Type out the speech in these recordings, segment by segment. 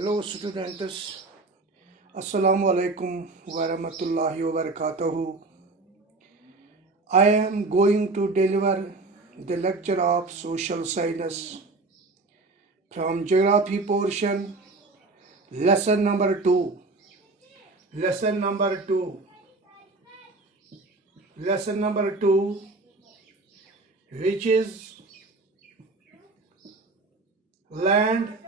Hello students, Assalamu alaikum wa rahmatullahi wa barakatuhu. I am going to deliver the lecture of social science from geography portion, lesson number 2. Lesson number 2, which is land,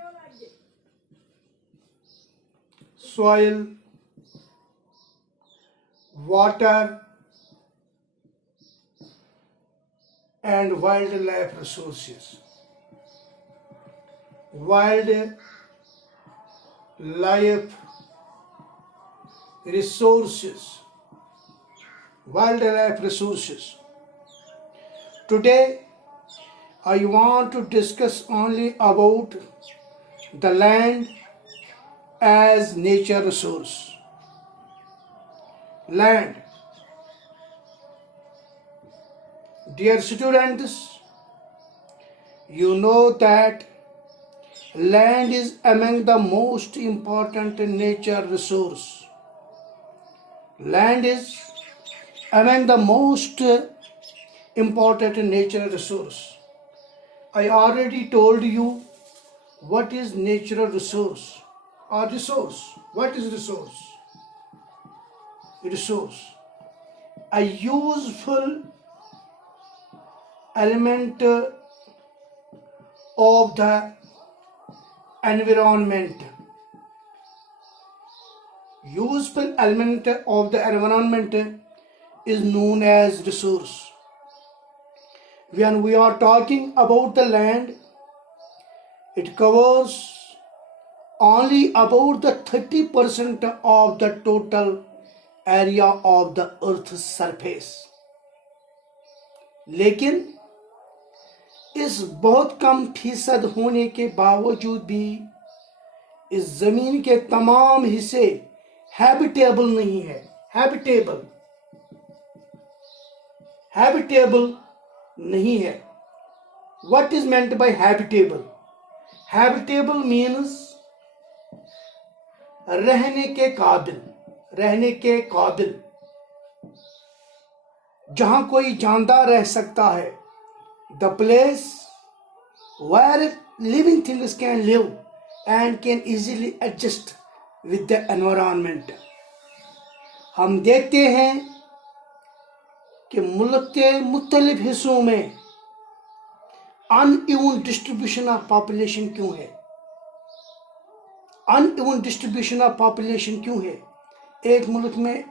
soil, water and wildlife resources. Wildlife resources. Today I want to discuss only about the land as nature resource. Land. Dear students, you know that land is among the most important nature resource. Land is among the most important nature resource. I already told you what is natural resource or resource. What is resource? Resource. A useful element of the environment. Useful element of the environment is known as resource. When we are talking about the land, it covers only about the 30% of the total area of the earth's surface. लेकिन इस बहुत कम फीसद होने के बावजूद भी इस जमीन के तमाम हिस्से हैबिटेबल नहीं है. हैबिटेबल नहीं है. What is meant by habitable? Habitable means रहने के काबिल, जहां कोई जानदार रह सकता है. The place where living things can live and can easily adjust with the environment. हम देखते हैं कि मुल्क के मुख्तलिफ हिस्सों में अनइवन डिस्ट्रीब्यूशन ऑफ पॉपुलेशन क्यों है? अनइवन डिस्ट्रीब्यूशन ऑफ पॉपुलेशन क्यों है? एक मुल्क में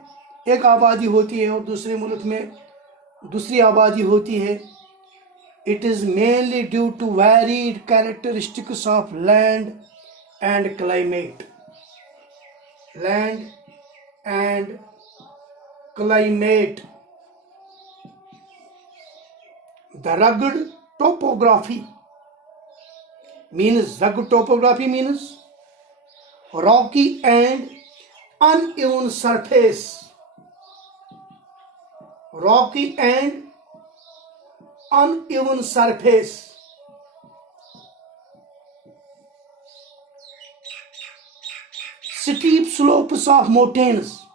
एक आबादी होती है और दूसरे मुल्क में दूसरी आबादी होती है. It is mainly due to varied characteristics of land and climate. Land and climate. The rugged topography means rocky and uneven surface. Rocky and uneven surface. Steep slopes of mountains.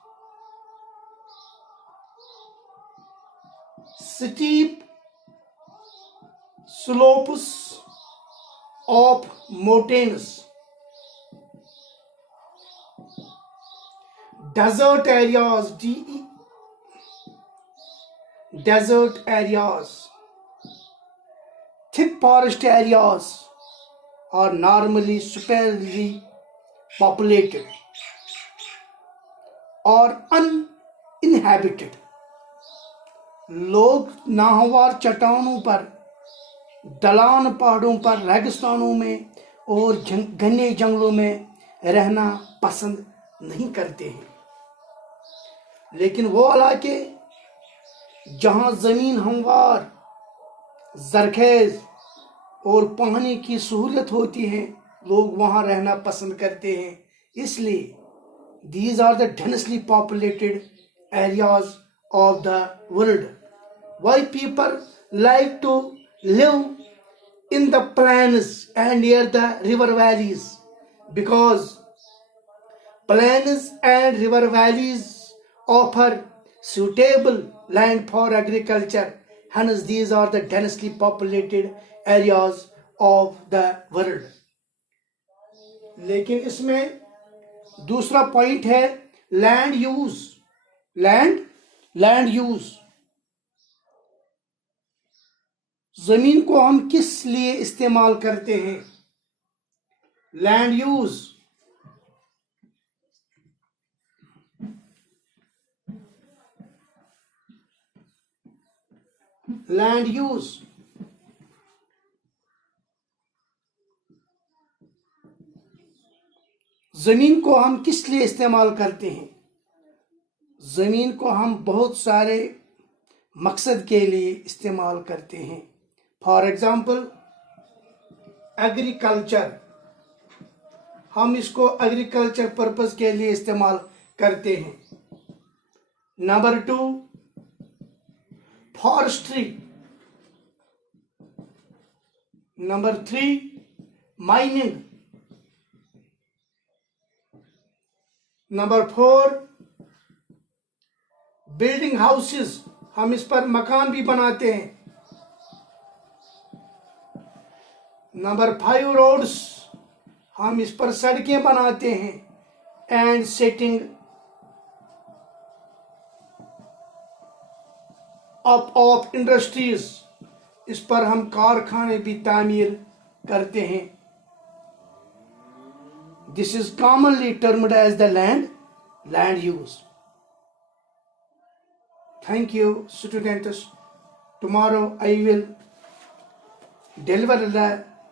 Steep slopes of mountains. Desert areas. Desert areas. Thick forest areas are normally sparsely populated or uninhabited. लोग नाहवार चट्टानों पर, ढलान पहाड़ों पर, रेगिस्तानों में और घने जंगलों में रहना पसंद नहीं करते हैं. लेकिन वो इलाके जहां जमीन हमवार, जरखेज और पानी की सहूलियत होती है, लोग वहां रहना पसंद करते हैं. इसलिए these are the densely populated areas of the world. Why people like to live in the plains and near the river valleys? because plains and river valleys offer suitable land for agriculture. Hence, these are the densely populated areas of the world. लेकिन इसमें दूसरा point है land use. Land use, जमीन को हम किस लिए इस्तेमाल करते हैं. लैंड यूज, लैंड यूज जमीन को हम किस लिए इस्तेमाल करते हैं. जमीन को हम बहुत सारे मकसद के लिए इस्तेमाल करते हैं. फॉर एग्जाम्पल एग्रीकल्चर, हम इसको एग्रीकल्चर पर्पस के लिए इस्तेमाल करते हैं. Number 2 forestry. Number 3 mining. Number 4 building houses, हम इस पर मकान भी बनाते हैं. नंबर 5 रोड्स, हम इस पर सड़कें बनाते हैं. And setting up of industries, इस पर हम कारखाने भी तामीर करते हैं. This is commonly termed as the land use. Thank you, students. Tomorrow I will deliver the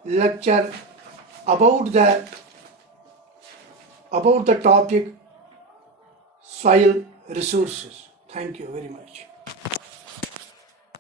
lecture about the topic soil resources. Thank you very much.